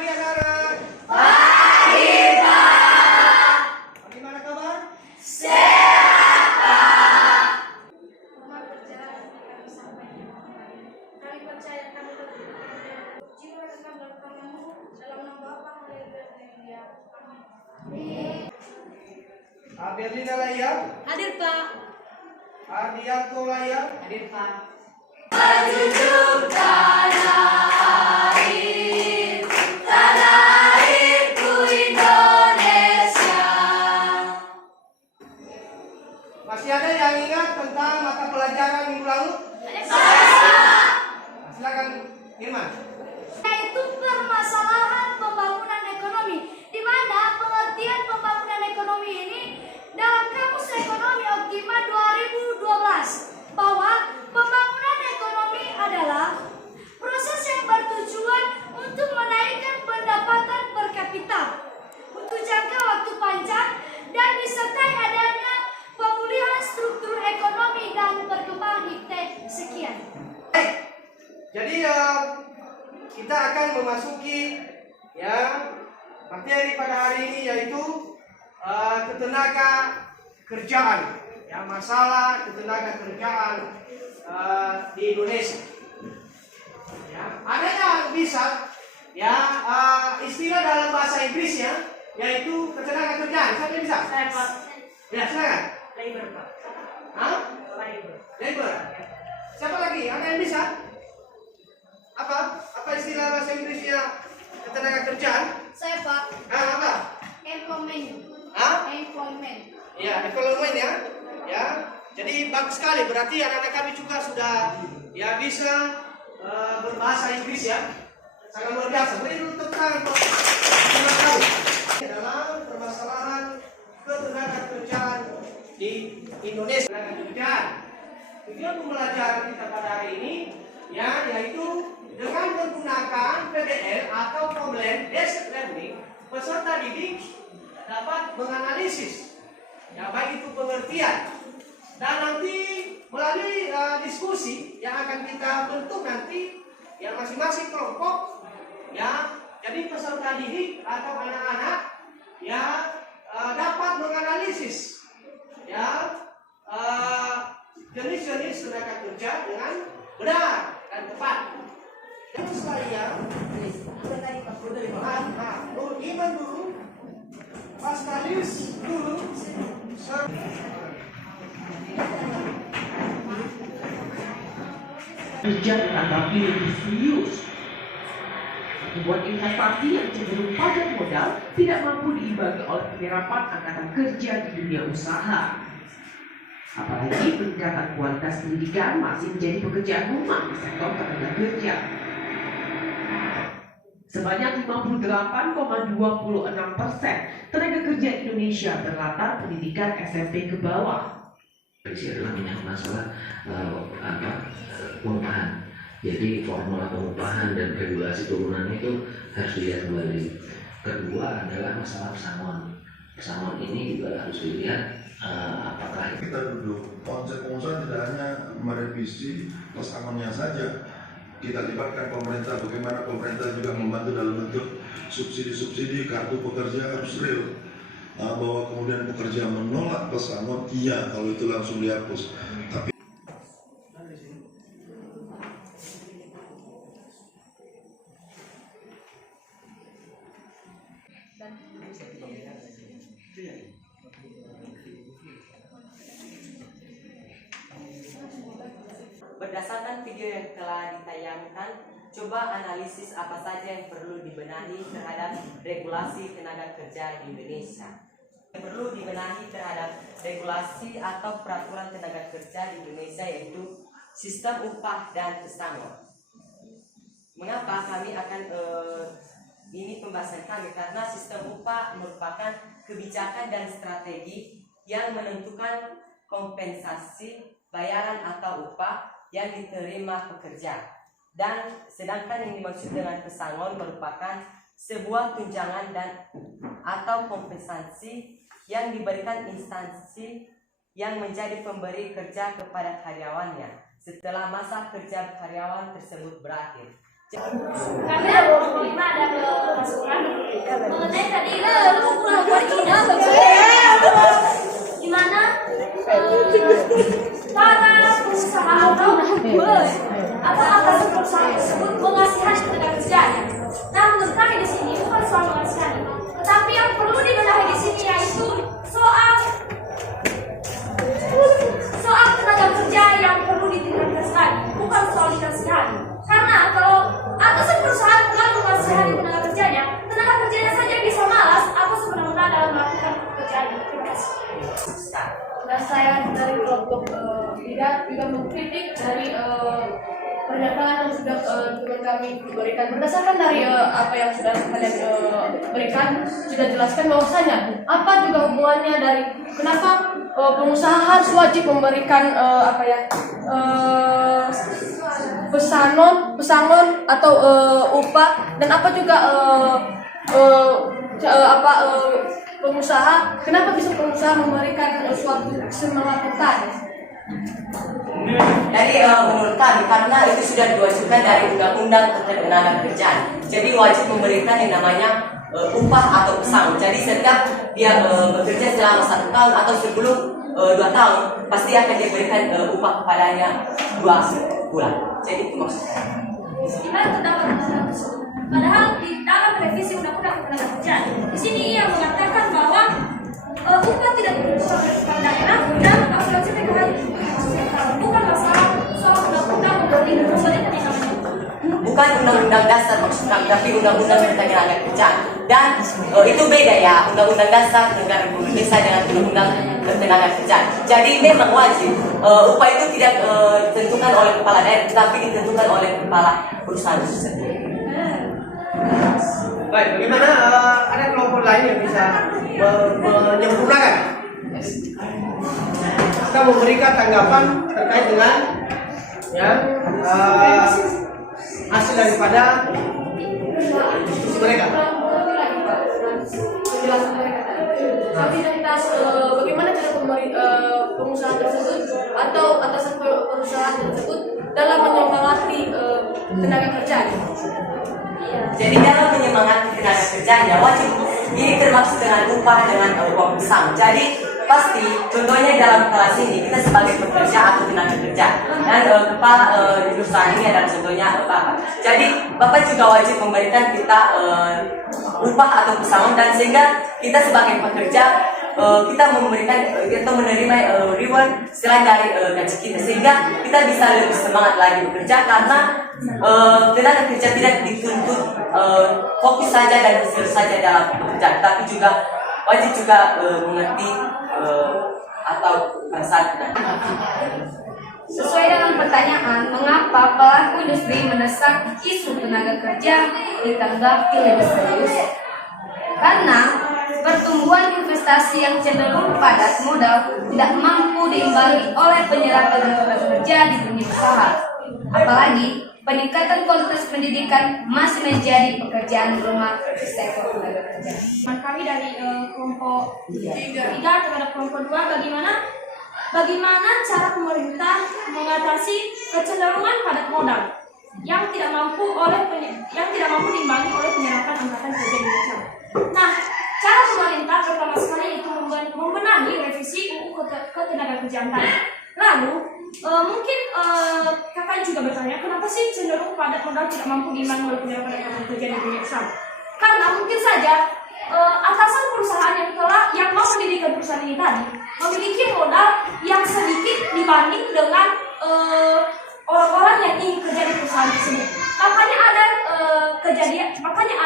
pagi anak-anak. Pagi, Pak. Bagaimana kabar? Sehat, Pak. Rumah berjalan kami sampai di rumah. Kami percaya kami berdoa. Jiwa dan dalam tanganmu, dalam nama Bapa, Haleluya, Haleluya. Amin. Berlina Laya, Hadir, Pak. Ardianto Laya, Hadir, Pak. Menjunjung tanah airku Indonesia. Masih ada yang ingat tentang mata pelajaran minggu lalu? Silakan Irman. Yaitu permasalahan pembangunan ekonomi, di mana pengertian pembangunan ekonomi ini dalam Kamus Ekonomi Optima 2012 bahwa pembangunan ekonomi adalah proses yang bertujuan untuk menaikkan pendapatan per kapita untuk jangka waktu panjang dan disertai adanya pemulihan struktur ekonomi dan perkembangan iptek. Sekian. Jadi kita akan memasuki materi pada hari ini, yaitu ketenaga kerjaan, masalah ketenaga kerjaan di Indonesia. Ada yang bisa istilah dalam bahasa Inggrisnya yaitu ketenaga kerjaan. Siapa yang bisa? Saya, Pak. Ya, silakan. Labor, Pak. Hah? Labor. Labor. Siapa lagi? Ada yang bisa? Apa istilah bahasa Inggrisnya ketenaga kerjaan? Saya, Pak. Apa? Employment. Hah? Employment. Ya, employment ya. Jadi bagus sekali. Berarti anak-anak kami juga sudah bisa berbahasa Inggris ya. Sangat luar biasa. Beri dulu tepuk tangan dalam permasalahan ketenaga kerjaan di Indonesia. Ketenaga kerjaan. Tujuan pembelajaran kita pada hari ini yaitu dengan menggunakan PBL atau Problem Based Learning, peserta didik dapat menganalisis baik itu pengertian dan nanti melalui diskusi yang akan kita bentuk nanti masing-masing kelompok jadi peserta didik atau anak-anak dapat menganalisis jenis-jenis tenaga kerja dengan benar dan tepat. Terus saya Iman dulu, Mas Kalis dulu. Kerja ditanggapi lebih serius, membuat investasi yang cenderung padat modal tidak mampu diimbangi oleh penyerapan angkatan kerja di dunia usaha. Apalagi peningkatan kualitas pendidikan masih menjadi pekerjaan rumah di sektor tenaga kerja. Sebanyak 58,26% tenaga kerja Indonesia berlatar pendidikan SMP ke bawah. Ini adalah menyangkut masalah pengupahan. Jadi formula pengupahan dan regulasi turunan itu harus dilihat kembali. Kedua adalah masalah pesangon. Pesangon ini juga harus dilihat apakah kita duduk. Konsep pengusaha tidak hanya merevisi pesangonnya saja. Kita libatkan pemerintah, bagaimana pemerintah juga membantu dalam bentuk subsidi-subsidi, kartu pekerja harus real. Bahwa kemudian pekerja menolak pesangon, iya kalau itu langsung dihapus. Tapi berdasarkan video yang telah ditayangkan, coba analisis apa saja yang perlu dibenahi terhadap regulasi tenaga kerja di Indonesia. Yang perlu dibenahi terhadap regulasi atau peraturan tenaga kerja di Indonesia yaitu sistem upah dan pesangon. Mengapa kami akan ini pembahasan kami? Karena sistem upah merupakan kebijakan dan strategi yang menentukan kompensasi bayaran atau upah yang diterima pekerja, dan sedangkan yang dimaksud dengan pesangon merupakan sebuah tunjangan dan atau kompensasi yang diberikan instansi yang menjadi pemberi kerja kepada karyawannya setelah masa kerja karyawan tersebut berakhir. Kami ada 25 ada masukan mengenai tadi di mana para pengusaha atau atas perusahaan tersebut mengasihani tenaga kerjanya. Nah, menurut kami di sini bukan soal mengasihani, tetapi yang perlu dibenahi di sini yaitu soal tenaga kerja yang perlu ditingkatkan lagi, bukan soal dikasihani. Karena kalau atasan perusahaan terlalu mengasihani tenaga kerjanya saja bisa malas atau semena-mena dalam melakukan pekerjaannya. Terima kasih. Dan saya dari kelompok tidak juga mengkritik dari pernyataan yang sudah teman kami berikan. Berdasarkan dari apa yang sudah kalian berikan, sudah jelaskan bahwasanya apa juga hubungannya dari kenapa pengusaha harus wajib memberikan pesangon atau upah, dan apa juga pengusaha, kenapa bisa pengusaha memberikan suatu semangat petani? Jadi menurut kami karena itu sudah diwajibkan dari undang-undang ketenaga kerjaan. Jadi wajib memberikan yang namanya upah atau pesangon. Jadi setiap dia bekerja selama 1 tahun atau sebelum 2 tahun pasti akan diberikan upah kepadanya 2 bulan. Jadi itu maksudnya. Gimana pendapat masalah tersebut? Padahal di dalam revisi undang-undang ketenaga kerjaan di sini ia mengatakan bahwa upah tidak berubah kepala daerah dan asuransi PKH bukan masalah soal undang-undang memberikan yang namanya bukan undang-undang dasar maksudnya, tapi undang-undang ketenaga kerjaan. Dan itu beda ya, undang-undang dasar negara Republik Indonesia dengan undang-undang ketenaga kerjaan. Jadi memang wajib upah itu tidak ditentukan oleh kepala daerah, tetapi ditentukan oleh kepala perusahaan itu sendiri. Baik, bagaimana ada kelompok lain yang bisa menyempurnakan? Kita memberikan tanggapan terkait dengan hasil daripada diskusi mereka. Penjelasan mereka tadi. Aktivitas bagaimana cara pengusaha tersebut atau atasan perusahaan tersebut dalam menyemangati tenaga kerjanya. Jadi dalam menyemangati tenaga kerjanya wajib ini termasuk dengan upah dengan uang pesangon. Jadi pasti contohnya dalam kelas ini kita sebagai pekerja atau tenaga kerja dan kepala di perusahaan ini adalah contohnya Bapak. Jadi Bapak juga wajib memberikan kita upah atau pesangon, dan sehingga kita sebagai pekerja kita memberikan atau menerima reward selain dari gaji kita, sehingga kita bisa lebih semangat lagi bekerja karena tenaga kerja tidak dituntut fokus saja dan hasil saja dalam bekerja, tapi juga wajib juga mengerti atau bahasa. Sesuai dengan pertanyaan, mengapa pelaku industri mendesak isu tenaga kerja ditanggapi lebih serius? Karena pertumbuhan investasi yang cenderung padat modal tidak mampu diimbangi oleh penyerapan tenaga kerja di dunia usaha. Apalagi peningkatan kualitas pendidikan masih menjadi pekerjaan rumah di sektor tenaga kerja. Kami dari kelompok 3 terhadap kelompok 2, bagaimana cara pemerintah mengatasi kecenderungan padat modal yang tidak mampu diimbangi oleh penyerapan angkatan kerja di Indonesia. Nah, cara pemerintah pertama sekali itu membenahi revisi UU Ketenagakerjaan tadi. Lalu mungkin kakak juga bertanya, kenapa sih cenderung padat modal tidak mampu diimbangi oleh penyerapan angkatan kerja di Indonesia? Karena mungkin saja atasan perusahaan yang mau mendirikan perusahaan ini tadi memiliki modal yang sedikit dibanding dengan orang-orang yang ingin kerja di perusahaan tersebut. Makanya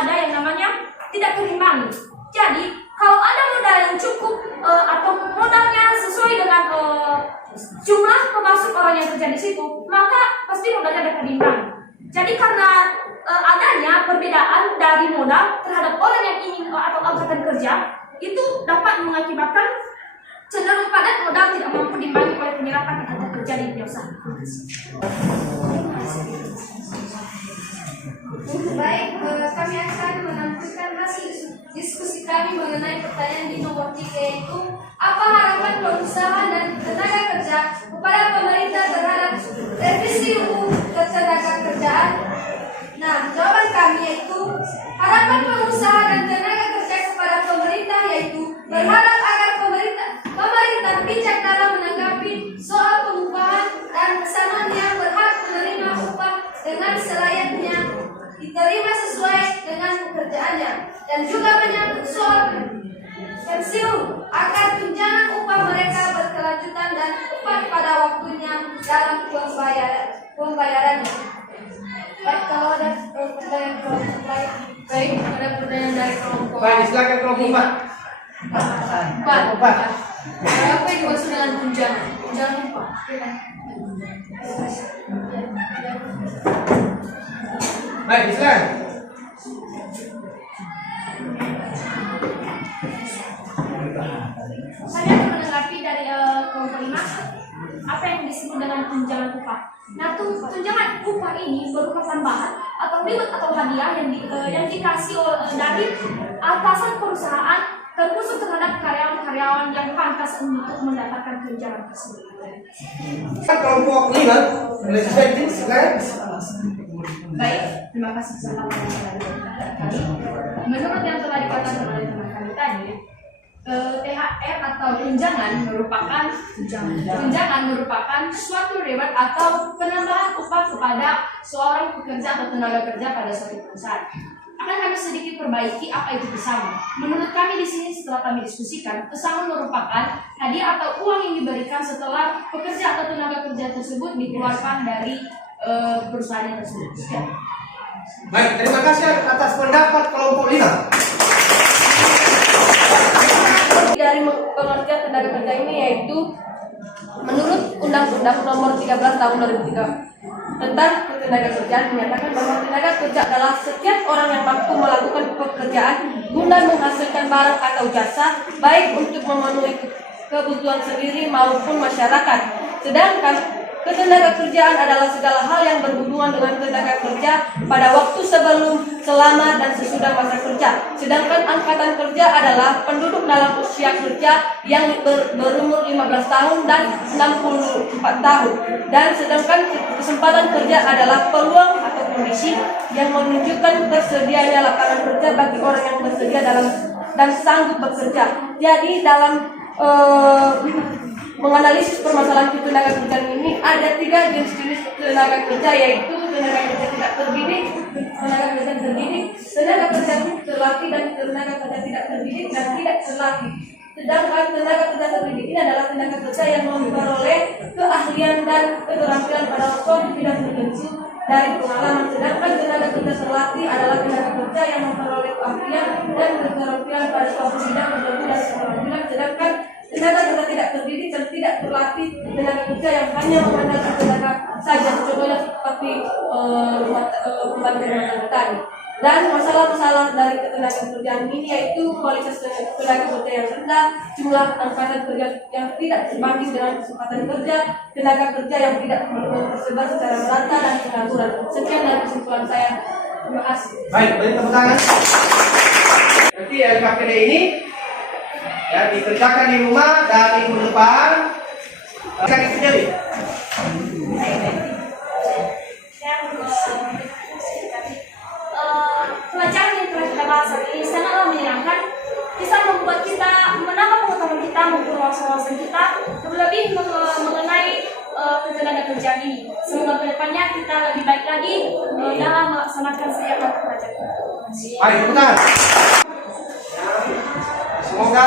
ada yang namanya tidak terimbangi. Jadi kalau ada modal yang cukup atau modalnya sesuai dengan jumlah pemasuk orang yang kerja di situ, maka pasti modalnya dapat diimbangi. Jadi karena adanya perbedaan dari modal terhadap orang yang ingin atau angkatan kerja, itu dapat mengakibatkan cenderung padat modal tidak mampu diimbangi oleh penyerapan angkatan kerja di dunia usaha. Baik, kami akan menampilkan hasil diskusi kami mengenai pertanyaan di nomor 3, yaitu apa harapan pengusaha dan tenaga kerja kepada pemerintah terhadap revisi UU Ketenagakerjaan Nah, jawaban kami yaitu harapan pengusaha dan tenaga kerja kepada pemerintah yaitu berharap agar pemerintah bijak dalam menanggapi soal pengupahan dan pesangon yang berhak menerima upah dengan selayaknya diterima sesuai dengan pekerjaannya, dan juga menyangkut soal pensiun agar tunjangan upah mereka berkelanjutan dan tepat pada waktunya dalam pembayarannya. Baik, kalau ada pertanyaan kelompok lain. Baik, ada pertanyaan dari kelompok. Baik, silakan kelompok 4. Empat. Apa yang dimaksud dengan tunjangan? Tunjangan upah. Baik, silakan. Saya menanggapi dari kelompok 5 apa yang disebut dengan tunjangan upah. Nah, tunjangan upah ini berupa tambahan atau reward atau hadiah yang dikasih dari atasan perusahaan terkhusus terhadap karyawan-karyawan yang pantas untuk mendapatkan tunjangan tersebut. Kelompok 5, legislatif, silakan. Baik, terima kasih atas penjelasan kami. Menurut yang telah dikatakan oleh teman kami tadi, THR atau tunjangan merupakan suatu reward atau penambahan upah kepada seorang pekerja atau tenaga kerja pada suatu perusahaan. Akan kami sedikit perbaiki apa itu pesangon. Menurut kami di sini setelah kami diskusikan, pesangon merupakan hadiah atau uang yang diberikan setelah pekerja atau tenaga kerja tersebut dikeluarkan dari perusahaan tersebut. Sekian. Baik, terima kasih atas pendapat kelompok 5. Dari pengertian tenaga kerja ini yaitu menurut Undang-Undang Nomor 13 Tahun 2003 tentang ketenagakerjaan menyatakan bahwa tenaga kerja adalah setiap orang yang mampu melakukan pekerjaan guna menghasilkan barang atau jasa baik untuk memenuhi kebutuhan sendiri maupun masyarakat. Sedangkan ketenaga kerjaan adalah segala hal yang berhubungan dengan tenaga kerja pada waktu sebelum, selama, dan sesudah masa kerja. Sedangkan angkatan kerja adalah penduduk dalam usia kerja yang berumur 15 tahun dan 64 tahun. Dan sedangkan kesempatan kerja adalah peluang atau kondisi yang menunjukkan tersedianya lapangan kerja bagi orang yang bersedia dalam dan sanggup bekerja. Jadi dalam menganalisis permasalahan tenaga kerja ini ada 3 jenis-jenis tenaga kerja, yaitu tenaga kerja tidak terdidik, tenaga kerja terdidik, tenaga kerja terlatih, dan tenaga kerja tidak terdidik dan tidak terlatih. Sedangkan tenaga kerja terdidik ini adalah tenaga kerja yang memperoleh keahlian dan keterampilan pada suatu bidang tertentu dari pengalaman. Sedangkan tenaga kerja terlatih adalah tenaga kerja yang memperoleh keahlian dan keterampilan pada suatu bidang tertentu dari pengalaman. Sedangkan tenaga kerja tidak terdidik dan tidak terlatih tenaga kerja yang hanya mengandalkan tenaga saja, contohnya seperti pembantu rumah tangga tadi. Dan masalah-masalah dari ketenaga kerjaan ini yaitu kualitas tenaga kerja yang rendah, jumlah angkatan kerja yang tidak sebanding dengan kesempatan kerja, tenaga kerja yang tidak tersebar secara merata, dan pengangguran. Sekian dari kesimpulan saya. Terima kasih. Baik, beri tepuk tangan. Nanti LKPD ini ya dikerjakan di rumah dan minggu depan akan sendiri. Pelajaran yang telah kita bahas hari ini sangatlah menyenangkan, bisa membuat kita menambah pengetahuan kita, memperluas wawasan kita, terlebih mengenai ketenaga kerjaan ini. Semoga kedepannya kita lebih baik lagi dalam melaksanakan setiap pelajaran. Baik, tepuk tangan. Semoga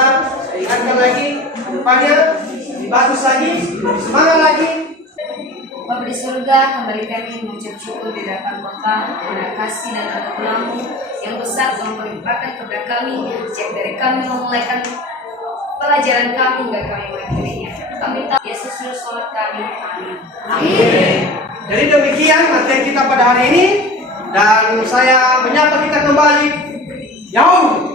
diingatkan lagi depannya lebih bagus lagi, lebih semangat lagi. Bapa di surga, kembali kami mengucap syukur di hadapan Bapa, terima kasih dan anugerah-Mu yang besar telah melimpahkan kepada kami, sejak dari kami memulaikan pelajaran kami hingga kami mengakhirinya. Kami tahu Yesus sudah sholat kami. Amin. Amin. Jadi demikian materi kita pada hari ini, dan saya menyapa kita kembali. Yaum.